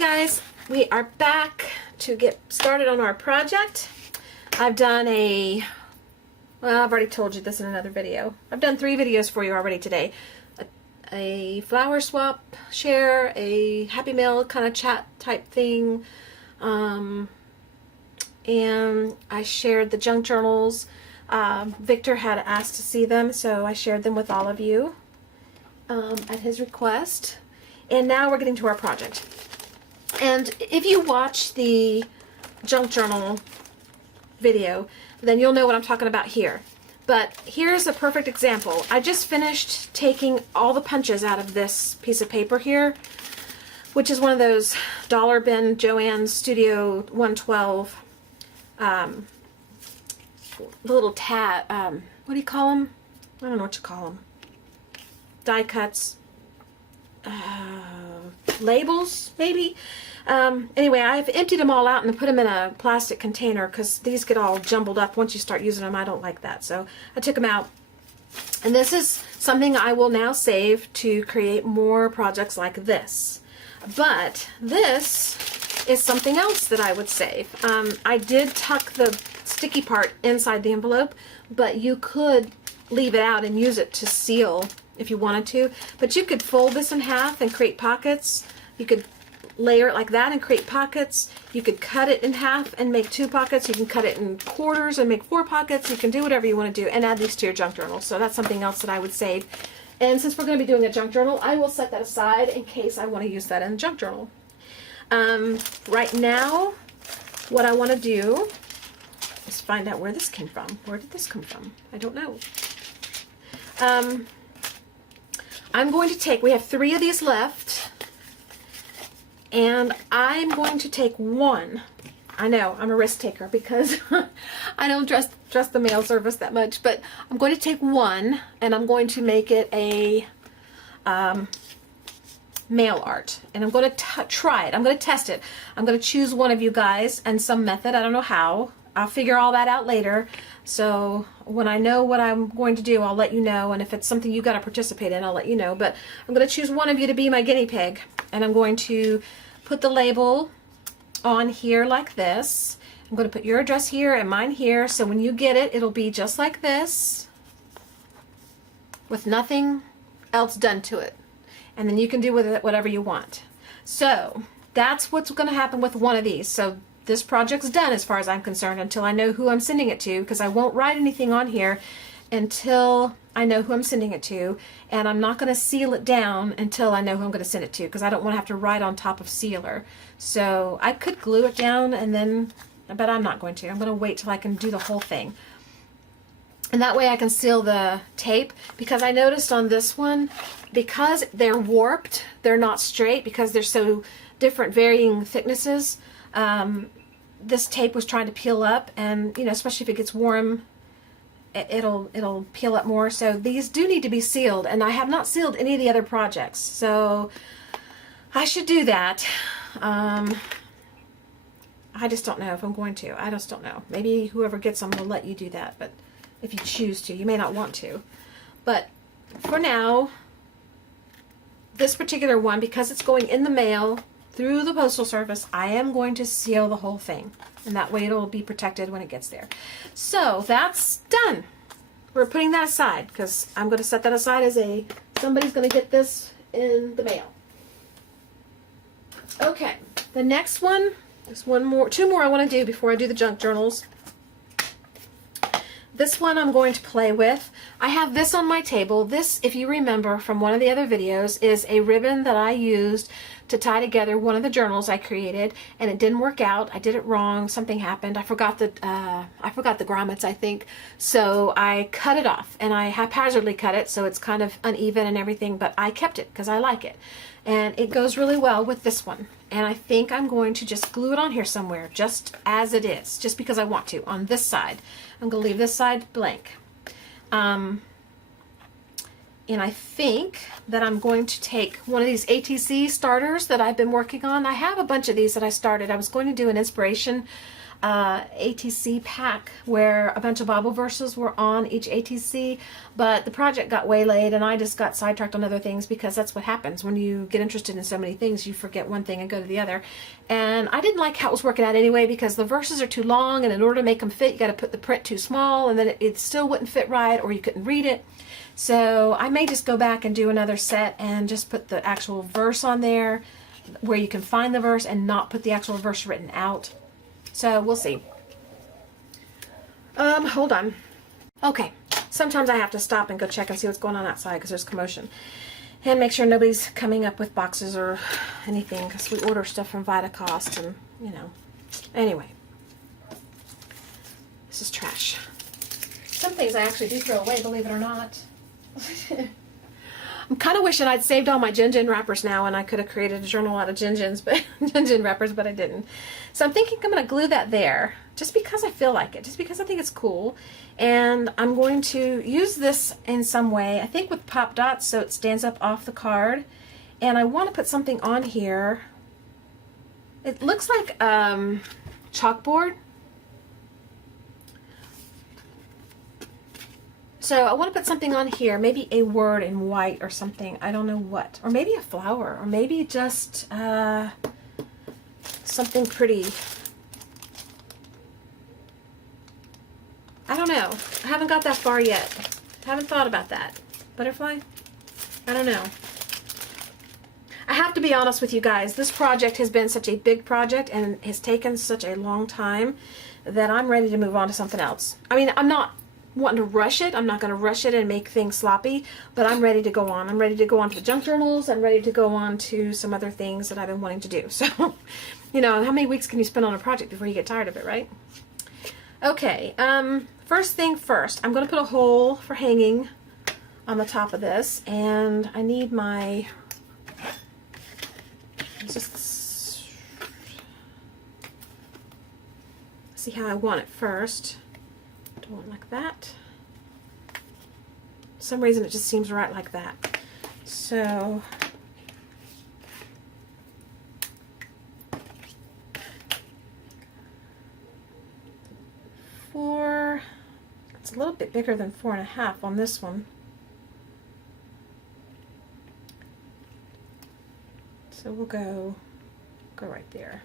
guys, we are back to get started on our project. I've done well, I've already told you this in another video. I've done 3 videos for you already today. A flower swap share, a Happy Mail kind of chat type thing, and I shared the junk journals. Victor had asked to see them, so I shared them with all of you at his request. And now we're getting to our project. And if you watch the junk journal video, then you'll know what I'm talking about here. But here's a perfect example. I just finished taking all the punches out of this piece of paper here, which is one of those dollar bin Joann's Studio 112, the little what do you call them? I don't know what you call them. Die cuts. Labels, maybe. Anyway, I've emptied them all out and put them in a plastic container because these get all jumbled up once you start using them. I don't like that, so I took them out. And this is something I will now save to create more projects like this. But this is something else that I would save. I did tuck the sticky part inside the envelope, but you could leave it out and use it to seal if you wanted to. But you could fold this in half and create pockets. You could layer it like that and create pockets. You could cut it in half and make 2 pockets. You can cut it in quarters and make 4 pockets. You can do whatever you want to do and add these to your junk journal. So that's something else that I would save. And since we're going to be doing a junk journal, I will set that aside in case I want to use that in a junk journal. Right now, what I want to do is find out where this came from. Where did this come from? I don't know. I'm going to take, we have 3 of these left, and I'm going to take 1. I know, I'm a risk taker because I don't trust the mail service that much, but I'm going to take 1, and I'm going to make it a mail art, and I'm going to try it. I'm going to test it. I'm going to choose one of you guys and some method. I don't know how. I'll figure all that out later. So when I know what I'm going to do, I'll let you know. And if it's something you got to participate in, I'll let you know. But I'm going to choose one of you to be my guinea pig. And I'm going to put the label on here like this. I'm going to put your address here and mine here. So when you get it, it'll be just like this with nothing else done to it. And then you can do with it whatever you want. So that's what's going to happen with one of these. So this project's done as far as I'm concerned until I know who I'm sending it to, because I won't write anything on here until I know who I'm sending it to, and I'm not going to seal it down until I know who I'm going to send it to, because I don't want to have to write on top of sealer. So I could glue it down and then, but I'm not going to. I'm going to wait till I can do the whole thing. And that way I can seal the tape, because I noticed on this one, because they're warped, they're not straight, because they're so different, varying thicknesses. This tape was trying to peel up, and you know, especially if it gets warm, it'll peel up more. So these do need to be sealed, and I have not sealed any of the other projects, so I should do that. I just don't know if I'm going to. I just don't know. Maybe whoever gets them will let you do that, but if you choose to, you may not want to. But for now, this particular one, because it's going in the mail through the postal service, I am going to seal the whole thing, and that way it'll be protected when it gets there. So that's done. We're putting that aside because I'm going to set that aside as somebody's going to get this in the mail. Okay, the next one, there's 2 more I want to do before I do the junk journals. This one I'm going to play with. I have this on my table. This, if you remember from one of the other videos, is a ribbon that I used to tie together one of the journals I created, and it didn't work out. I did it wrong. Something happened. I forgot the grommets, I think. So I cut it off, and I haphazardly cut it, so it's kind of uneven and everything, but I kept it because I like it. And it goes really well with this one. And I think I'm going to just glue it on here somewhere, just as it is, just because I want to, on this side. I'm going to leave this side blank. And I think that I'm going to take one of these ATC starters that I've been working on. I have a bunch of these that I started. I was going to do an inspiration ATC pack where a bunch of Bible verses were on each ATC, but the project got waylaid and I just got sidetracked on other things, because that's what happens when you get interested in so many things. You forget one thing and go to the other. And I didn't like how it was working out anyway, because the verses are too long, and in order to make them fit, you got to put the print too small, and then it still wouldn't fit right, or you couldn't read it. So I may just go back and do another set and just put the actual verse on there where you can find the verse, and not put the actual verse written out. So we'll see. Hold on. Okay. Sometimes I have to stop and go check and see what's going on outside, because there's commotion. And make sure nobody's coming up with boxes or anything, because we order stuff from Vitacost and, you know. Anyway. This is trash. Some things I actually do throw away, believe it or not. I'm kind of wishing I'd saved all my Gin wrappers now, and I could have created a journal out of Gin wrappers, but I didn't. So I'm thinking I'm going to glue that there, just because I feel like it, just because I think it's cool. And I'm going to use this in some way, I think with pop dots, so it stands up off the card. And I want to put something on here. It looks like chalkboard. So I want to put something on here, maybe a word in white or something. I don't know what. Or maybe a flower. Or maybe just something pretty. I don't know. I haven't got that far yet. I haven't thought about that. Butterfly? I don't know. I have to be honest with you guys. This project has been such a big project and has taken such a long time that I'm ready to move on to something else. I mean, I'm not wanting to rush it. I'm not going to rush it and make things sloppy, but I'm ready to go on. I'm ready to go on to the junk journals. I'm ready to go on to some other things that I've been wanting to do. So, you know, how many weeks can you spend on a project before you get tired of it, right? Okay, first thing first, I'm going to put a hole for hanging on the top of this, and I need my, just see how I want it first. One like that. For some reason it just seems right like that. So it's a little bit bigger than 4.5 on this one. So we'll go right there.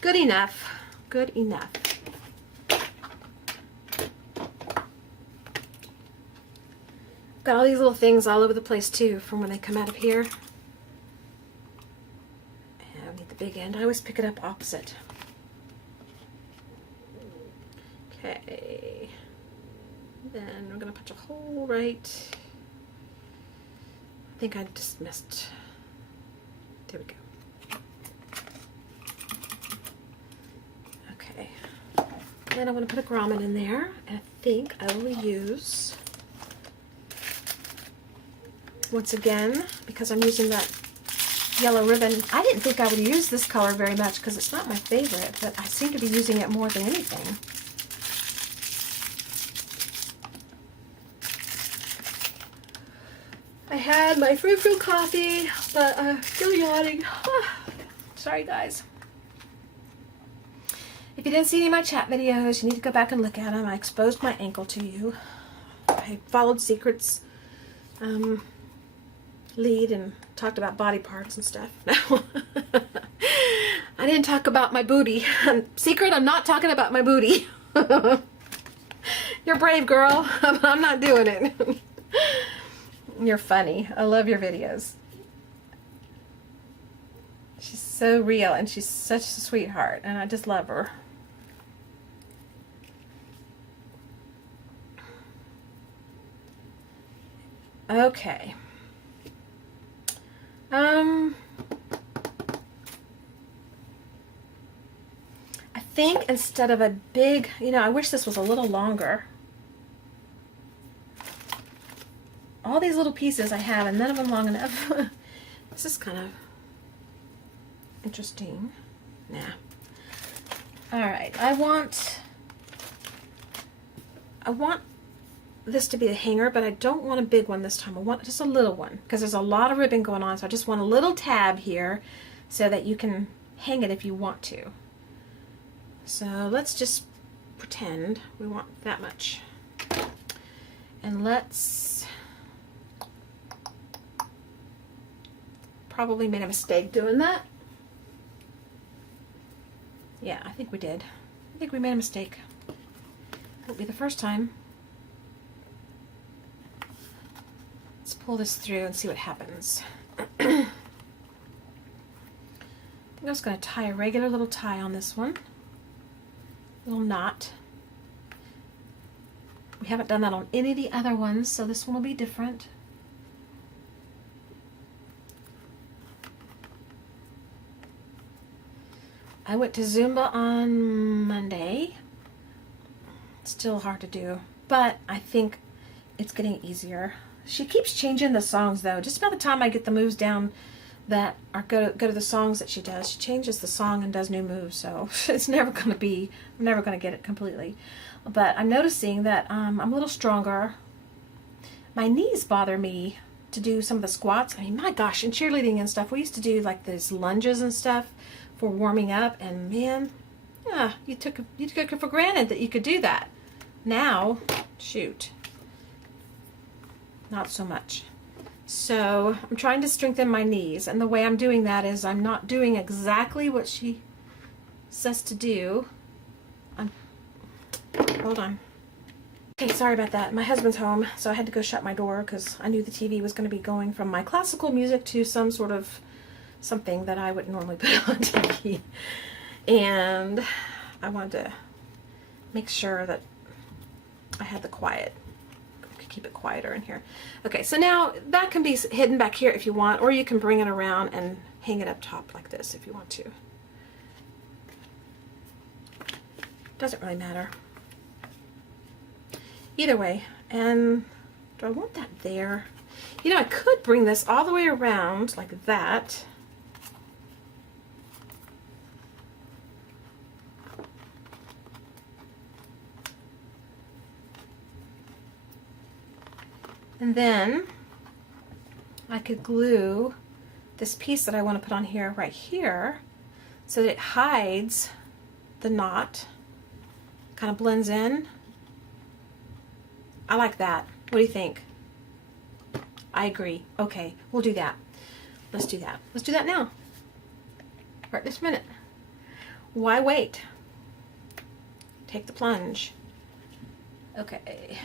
Good enough. Good enough. Got all these little things all over the place too from when they come out of here. And I need the big end. I always pick it up opposite. Okay. Then we're going to punch a hole right. I think I just missed. There we go. Okay. Then I'm going to put a grommet in there. And I think I will use, once again, because I'm using that yellow ribbon. I didn't think I would use this color very much because it's not my favorite, but I seem to be using it more than anything. I had my fruit coffee, but I'm still yawning. Sorry guys. If you didn't see any of my chat videos, you need to go back and look at them. I exposed my ankle to you. I followed Secret's lead and talked about body parts and stuff. No. I didn't talk about my booty. Secret, I'm not talking about my booty. You're brave, girl, but I'm not doing it. You're funny. I love your videos. She's so real and she's such a sweetheart and I just love her. Okay. I think instead of a big, you know, I wish this was a little longer. All these little pieces I have and none of them long enough. This is kind of interesting. Nah. Alright, I want this to be a hanger, but I don't want a big one this time. I want just a little one because there's a lot of ribbon going on, so I just want a little tab here so that you can hang it if you want to. So let's just pretend we want that much. And let's, probably made a mistake doing that. Yeah, I think we did. I think we made a mistake. Won't be the first time. Let's pull this through and see what happens. I think I'm just going to tie a regular little tie on this one. Little knot. We haven't done that on any of the other ones, so this one will be different. I went to Zumba on Monday. Still hard to do, but I think it's getting easier. She keeps changing the songs though. Just about the time I get the moves down that are go to the songs that she does, she changes the song and does new moves. So it's never going to be, I'm never going to get it completely. But I'm noticing that I'm a little stronger. My knees bother me to do some of the squats. I mean, my gosh, in cheerleading and stuff, we used to do like these lunges and stuff for warming up, and man, yeah, you took it for granted that you could do that. Now, shoot, not so much. So I'm trying to strengthen my knees, and the way I'm doing that is I'm not doing exactly what she says to do. Hold on. Okay, sorry about that. My husband's home, so I had to go shut my door because I knew the TV was going to be going from my classical music to some sort of something that I wouldn't normally put on TV. And I wanted to make sure that I had the quiet. Keep it quieter in here. Okay, so now that can be hidden back here if you want, or you can bring it around and hang it up top like this if you want to. Doesn't really matter. Either way. And do I want that there? You know, I could bring this all the way around like that. And then I could glue this piece that I want to put on here right here so that it hides the knot, kind of blends in. I like that. What do you think? I agree. Okay, we'll do that. Let's do that. Let's do that now. Right this minute. Why wait? Take the plunge. Okay.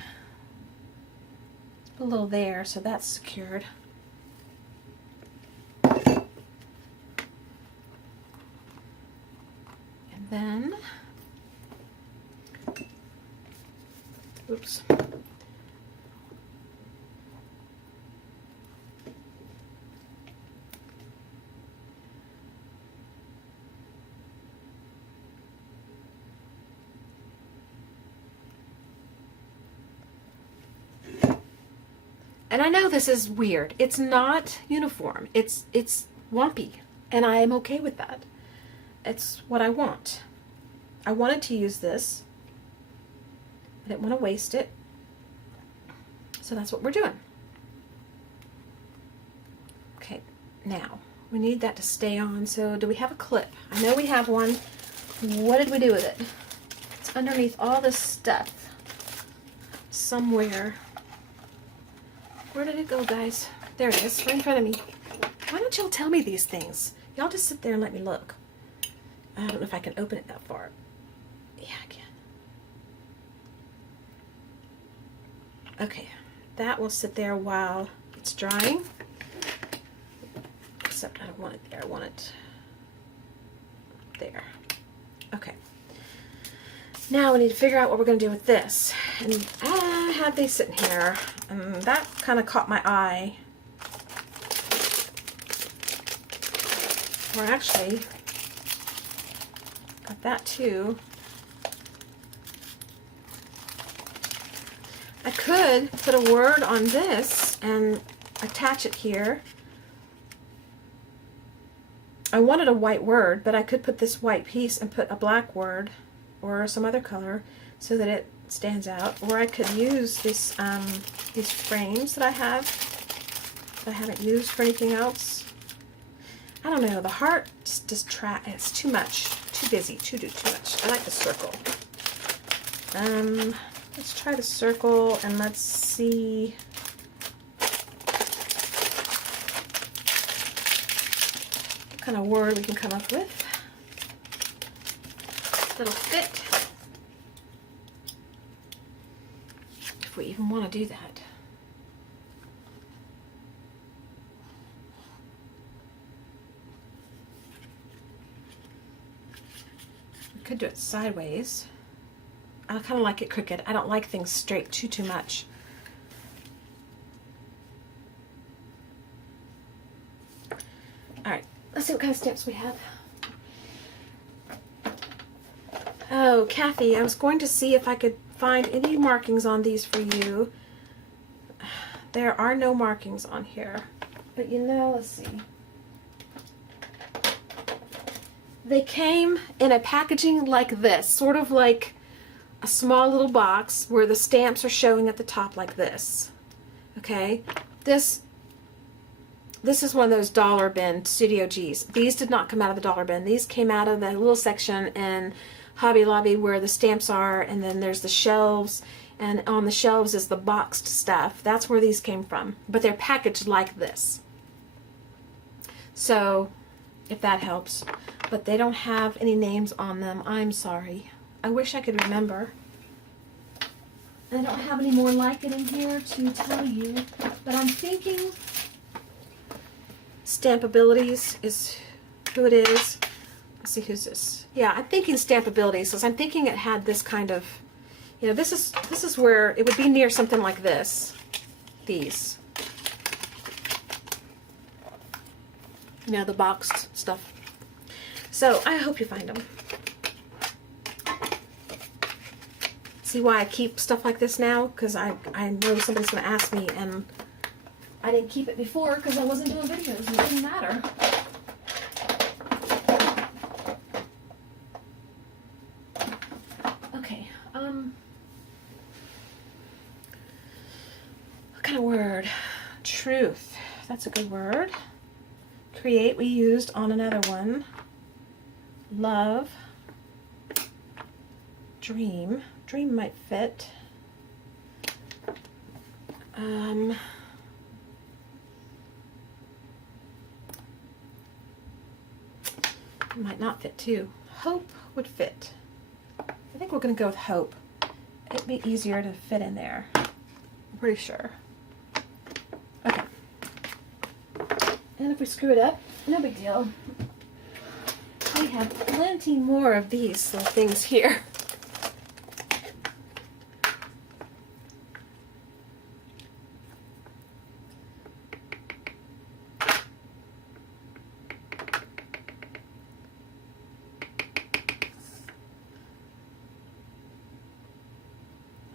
A little there, so that's secured. And then, oops. And I know this is weird. It's not uniform. It's lumpy, and I am okay with that. It's what I want. I wanted to use this. I didn't want to waste it. So that's what we're doing. Okay, now we need that to stay on. So do we have a clip? I know we have one. What did we do with it? It's underneath all this stuff somewhere. Where did it go, guys? There it is, right in front of me. Why don't y'all tell me these things? Y'all just sit there and let me look. I don't know if I can open it that far. Yeah, I can. Okay, that will sit there while it's drying. Except I don't want it there. I want it there. Okay. Now we need to figure out what we're going to do with this. And I had these sitting here, and that kind of caught my eye. Or actually, got that too. I could put a word on this and attach it here. I wanted a white word, but I could put this white piece and put a black word or some other color so that it stands out. Or I could use this these frames that I have that I haven't used for anything else. I don't know. The heart just it's too much, too busy, too much. I like the circle. Let's try the circle and let's see. What kind of word we can come up with. That'll fit. If we even want to do that. We could do it sideways. I kind of like it crooked. I don't like things straight too much. Alright, let's see what kind of stamps we have. Oh, Kathy, I was going to see if I could find any markings on these for you. There are no markings on here. But you know, let's see. They came in a packaging like this, sort of like a small little box where the stamps are showing at the top like this. Okay? This is one of those dollar bin Studio G's. These did not come out of the dollar bin. These came out of the little section in Hobby Lobby where the stamps are, and then there's the shelves, and on the shelves is the boxed stuff. That's where these came from. But they're packaged like this. So, if that helps. But they don't have any names on them. I'm sorry. I wish I could remember. I don't have any more like it in here to tell you. But I'm thinking Stampabilities is who it is. Let's see, who's this? Yeah, I'm thinking Stampabilities, because I'm thinking it had this kind of, you know, this is where it would be near something like this. These. You know, the boxed stuff. So, I hope you find them. See why I keep stuff like this now? Because I know somebody's going to ask me, and I didn't keep it before because I wasn't doing videos. It didn't matter. Okay. What kind of word? Truth. That's a good word. Create we used on another one. Love. Dream. Dream might fit. Might not fit too. Hope would fit. I think we're going to go with hope. It'd be easier to fit in there. I'm pretty sure. Okay. And if we screw it up, no big deal. We have plenty more of these little things here.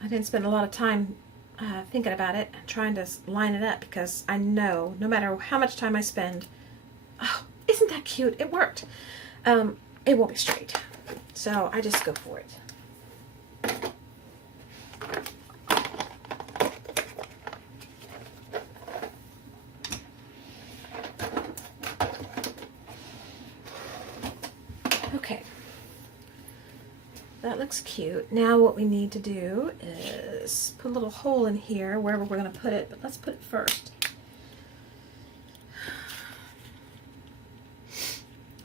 I didn't spend a lot of time thinking about it, trying to line it up, because I know no matter how much time I spend, oh, isn't that cute? It worked. It won't be straight. So I just go for it. Okay. That looks cute. Now what we need to do is put a little hole in here wherever we're going to put it, but let's put it first.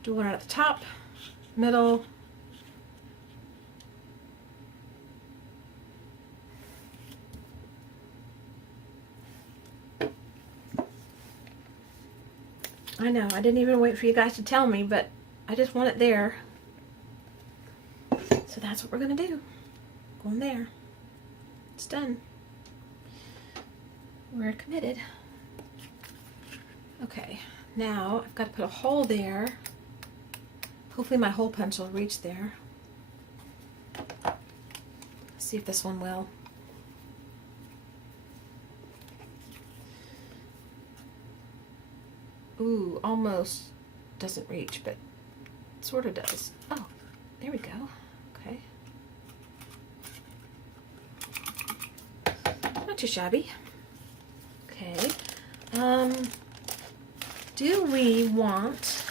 Do one at the top, middle, I know, I didn't even wait for you guys to tell me, but I just want it there. So that's what we're going to do. Going there. It's done. We're committed. Okay, now I've got to put a hole there. Hopefully my hole punch will reach there. Let's see if this one will. Ooh, almost doesn't reach, but sort of does. Oh, there we go. Okay. too shabby. Okay. Do we want...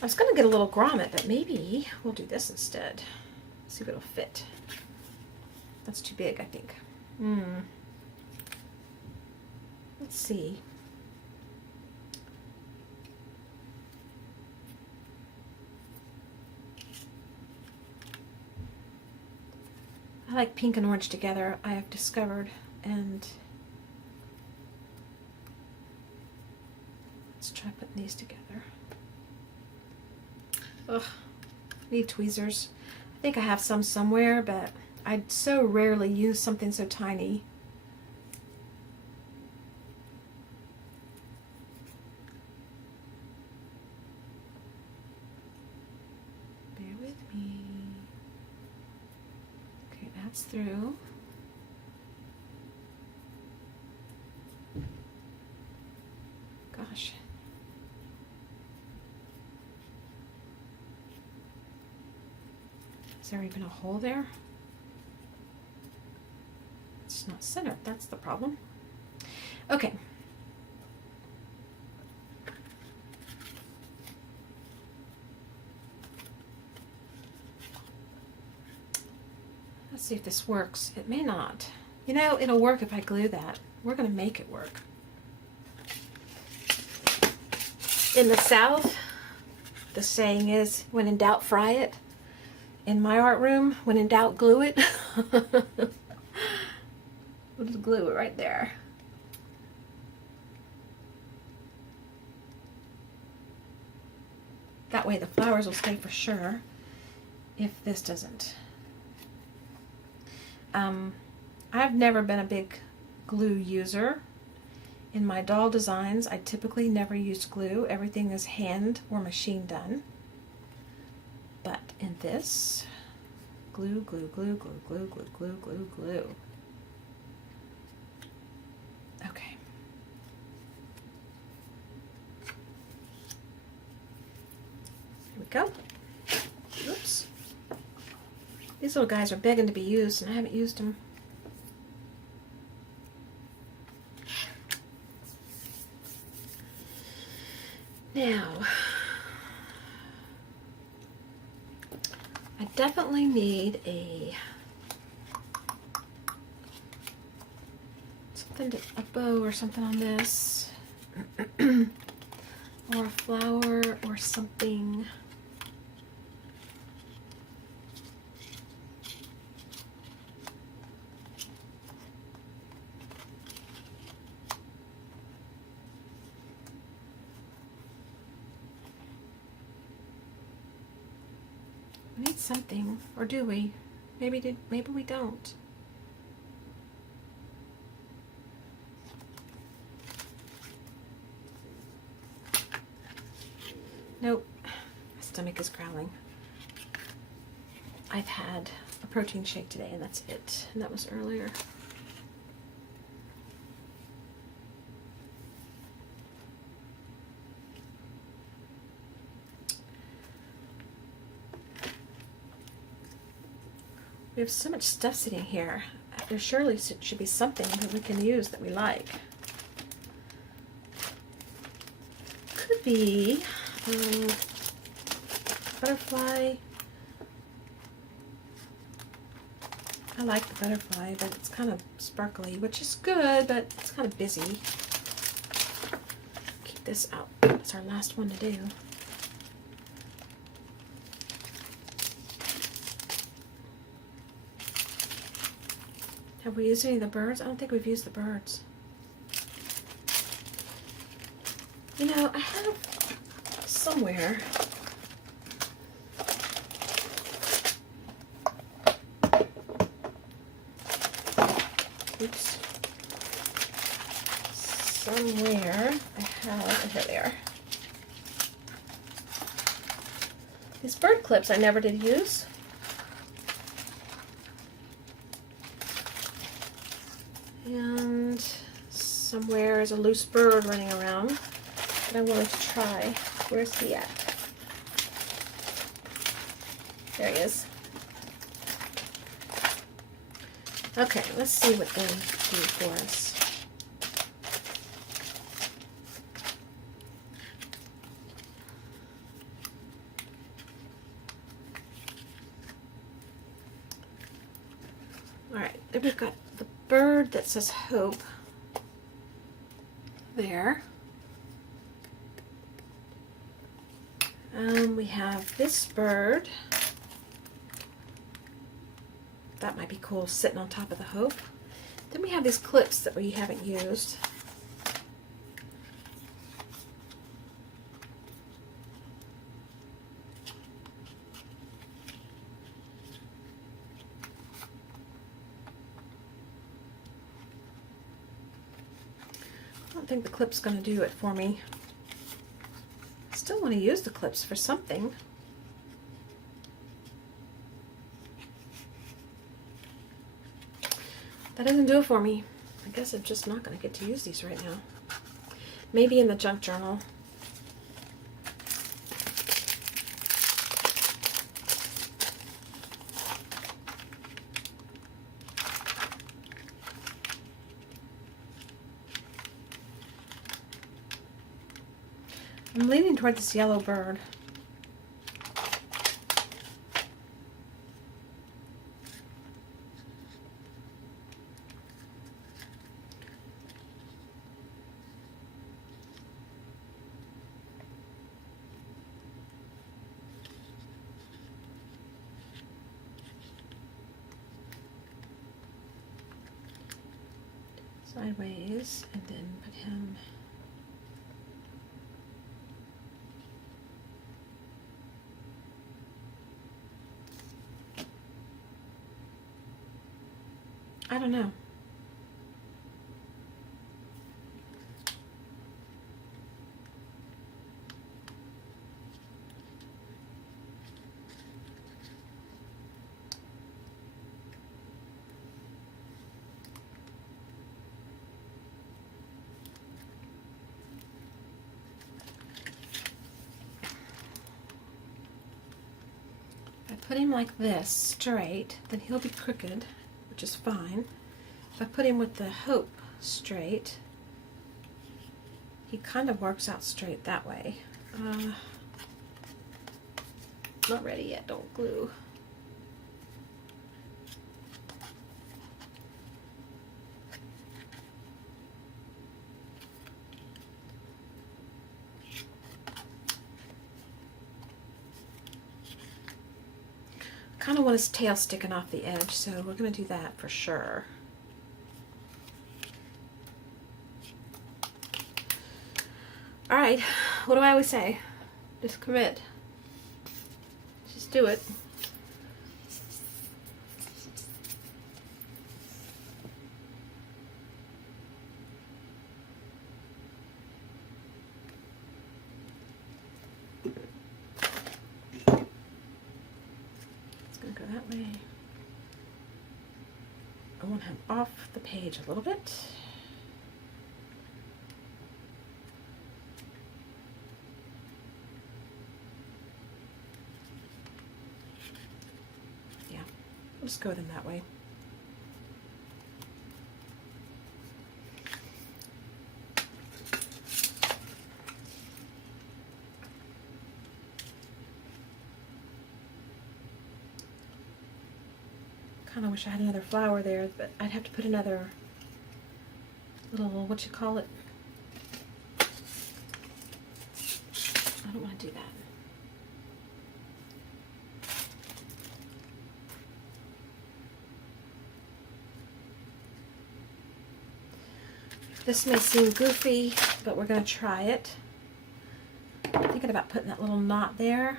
I was going to get a little grommet, but maybe we'll do this instead. See if it'll fit. That's too big, I think. Let's see. I like pink and orange together, I have discovered, and let's try putting these together. Ugh, need tweezers. I think I have some somewhere, but I so rarely use something so tiny. Bear with me. Okay, that's through. Gosh. Is there even a hole there? It's not centered, that's the problem. Okay. Let's see if this works. It may not. You know, it'll work if I glue that. We're gonna make it work. In the South, the saying is, when in doubt, fry it. In my art room, when in doubt, glue it. We'll just glue it right there. That way the flowers will stay for sure, if this doesn't. I've never been a big glue user. In my doll designs, I typically never use glue. Everything is hand or machine done. But in this, glue, glue, glue, glue, glue, glue, glue, glue, glue. Okay. Here we go. Oops. These little guys are begging to be used, and I haven't used them. Now, I definitely need a bow or something on this, or a flower or something. We need something, or do we? Maybe we don't. Nope. My stomach is growling. I've had a protein shake today, and that's it. And that was earlier. We have so much stuff sitting here. There surely should be something that we can use that we like. Could be butterfly. I like the butterfly, but it's kind of sparkly, which is good, but it's kind of busy. Keep this out. It's our last one to do. Have we used any of the birds? I don't think we've used the birds. You know, I have somewhere. Oops. Somewhere I have, oh, here they are. These bird clips I never did use. And somewhere is a loose bird running around that I wanted to try. Where's he at? There he is. Okay, let's see what they do for us. All right, then we've got the bird that says hope there. We have this bird. That might be cool, sitting on top of the hope. Then we have these clips that we haven't used. I don't think the clip's going to do it for me. I still want to use the clips for something. That doesn't do it for me. I guess I'm just not going to get to use these right now. Maybe in the junk journal. I'm leaning toward this yellow bird. Sideways, and then put him I don't know. Put him like this, straight, then he'll be crooked, which is fine. If I put him with the hope straight, he kind of works out straight that way. Not ready yet, don't glue. Kind of want his tail sticking off the edge, so we're going to do that for sure. All right, what do I always say? Just commit. Just do it. Go that way. I want him off the page a little bit. Yeah, we'll just go with him that way. Kind of wish I had another flower there, but I'd have to put another little, what you call it? I don't want to do that. This may seem goofy, but we're going to try it. I'm thinking about putting that little knot there.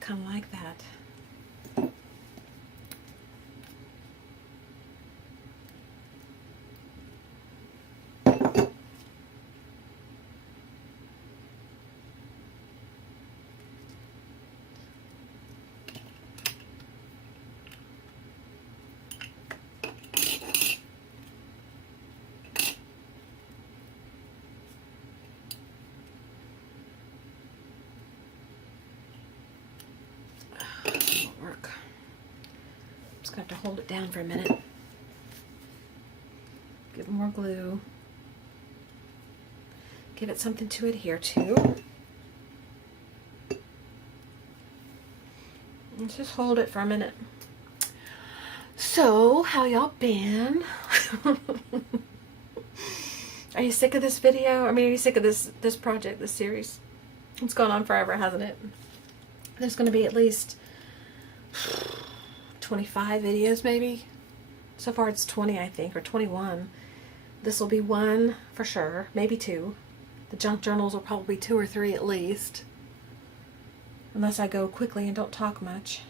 Kind of like that. Just going to have to hold it down for a minute. Give it more glue. Give it something to adhere to. Let's just hold it for a minute. So, how y'all been? Are you sick of this video? I mean, are you sick of this project, this series? It's gone on forever, hasn't it? There's going to be at least 25 videos, maybe. So far it's 20, I think, or 21. This will be one for sure, maybe two. The junk journals will probably be 2 or 3 at least. Unless I go quickly and don't talk much.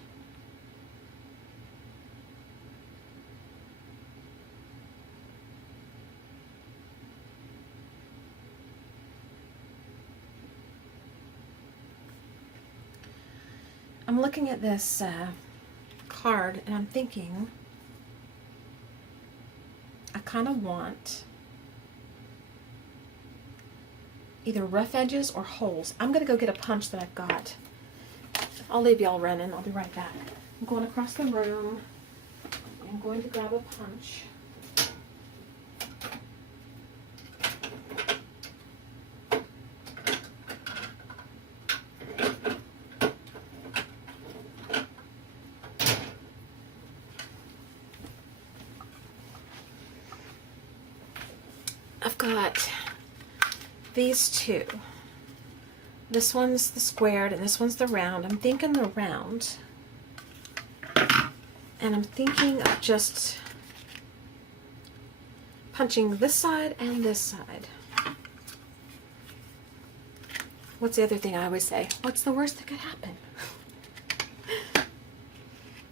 I'm looking at this card and I'm thinking I kind of want either rough edges or holes. I'm going to go get a punch that I've got. I'll leave y'all running. I'll be right back. I'm going across the room. I'm going to grab a punch. I've got these two. This one's the squared and this one's the round. I'm thinking the round. And I'm thinking of just punching this side and this side. What's the other thing I always say? What's the worst that could happen?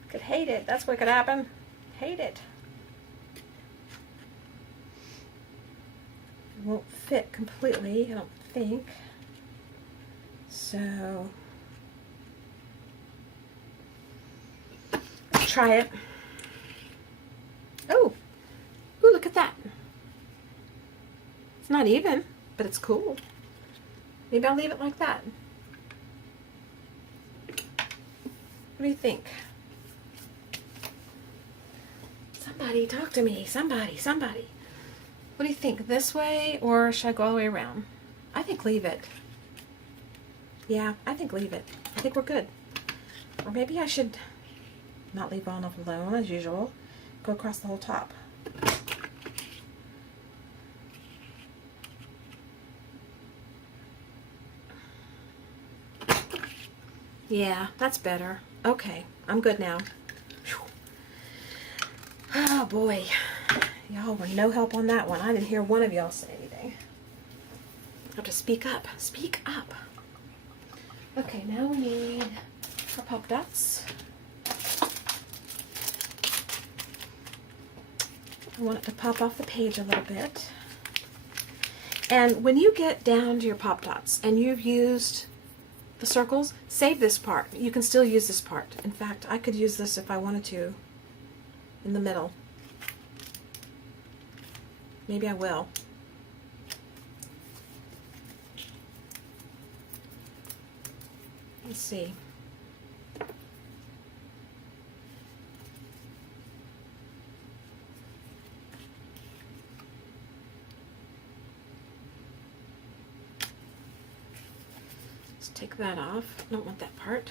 Could hate it. That's what could happen. Hate it. It won't fit completely, I don't think. So, let's try it. Oh, ooh, look at that. It's not even, but it's cool. Maybe I'll leave it like that. What do you think? Somebody talk to me. Somebody. What do you think? This way, or should I go all the way around? I think leave it. Yeah, I think leave it. I think we're good. Or maybe I should not leave on alone as usual. Go across the whole top. Yeah, that's better. Okay, I'm good now. Whew. Oh boy. Y'all were no help on that one. I didn't hear one of y'all say anything. I have to speak up. Speak up. Okay, now we need our pop dots. I want it to pop off the page a little bit. And when you get down to your pop dots and you've used the circles, save this part. You can still use this part. In fact, I could use this if I wanted to in the middle. Maybe I will. Let's see. Let's take that off. I don't want that part.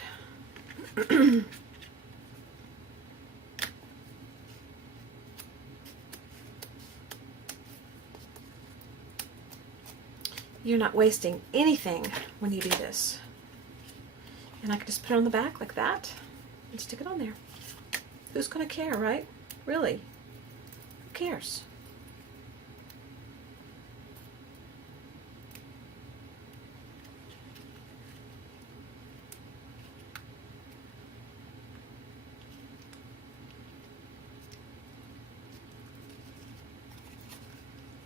You're not wasting anything when you do this. And I can just put it on the back like that and stick it on there. Who's going to care, right? Really? Who cares?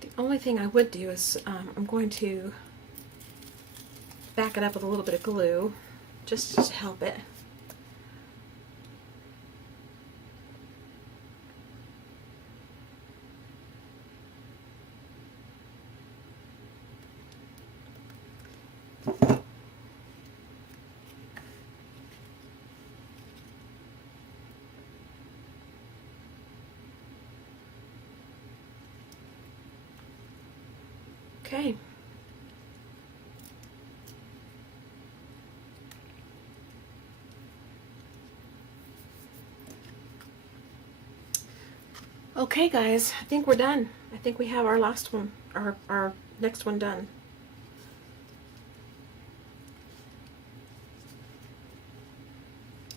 The only thing I would do is I'm going to back it up with a little bit of glue just to help it. Okay. Okay, guys, I think we're done. I think we have our last one, our next one done.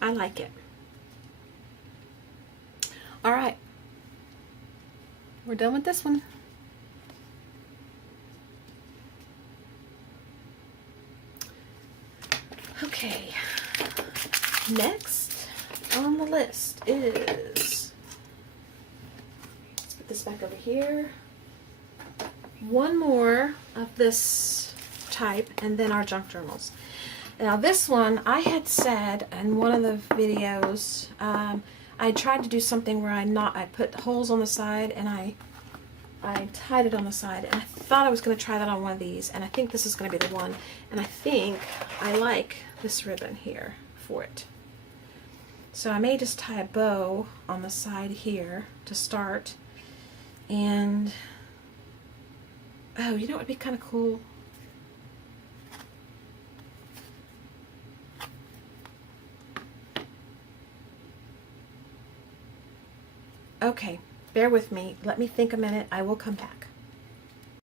I like it. All right. We're done with this one. Okay. Next on the list is, let's put this back over here. One more of this type and then our junk journals. Now this one, I had said in one of the videos, I tried to do something where I put holes on the side and I tied it on the side, and I thought I was going to try that on one of these, and I think this is going to be the one, and I think I like this ribbon here for it. So I may just tie a bow on the side here to start, and oh, you know what would be kind of cool? Okay, bear with me. Let me think a minute. I will come back.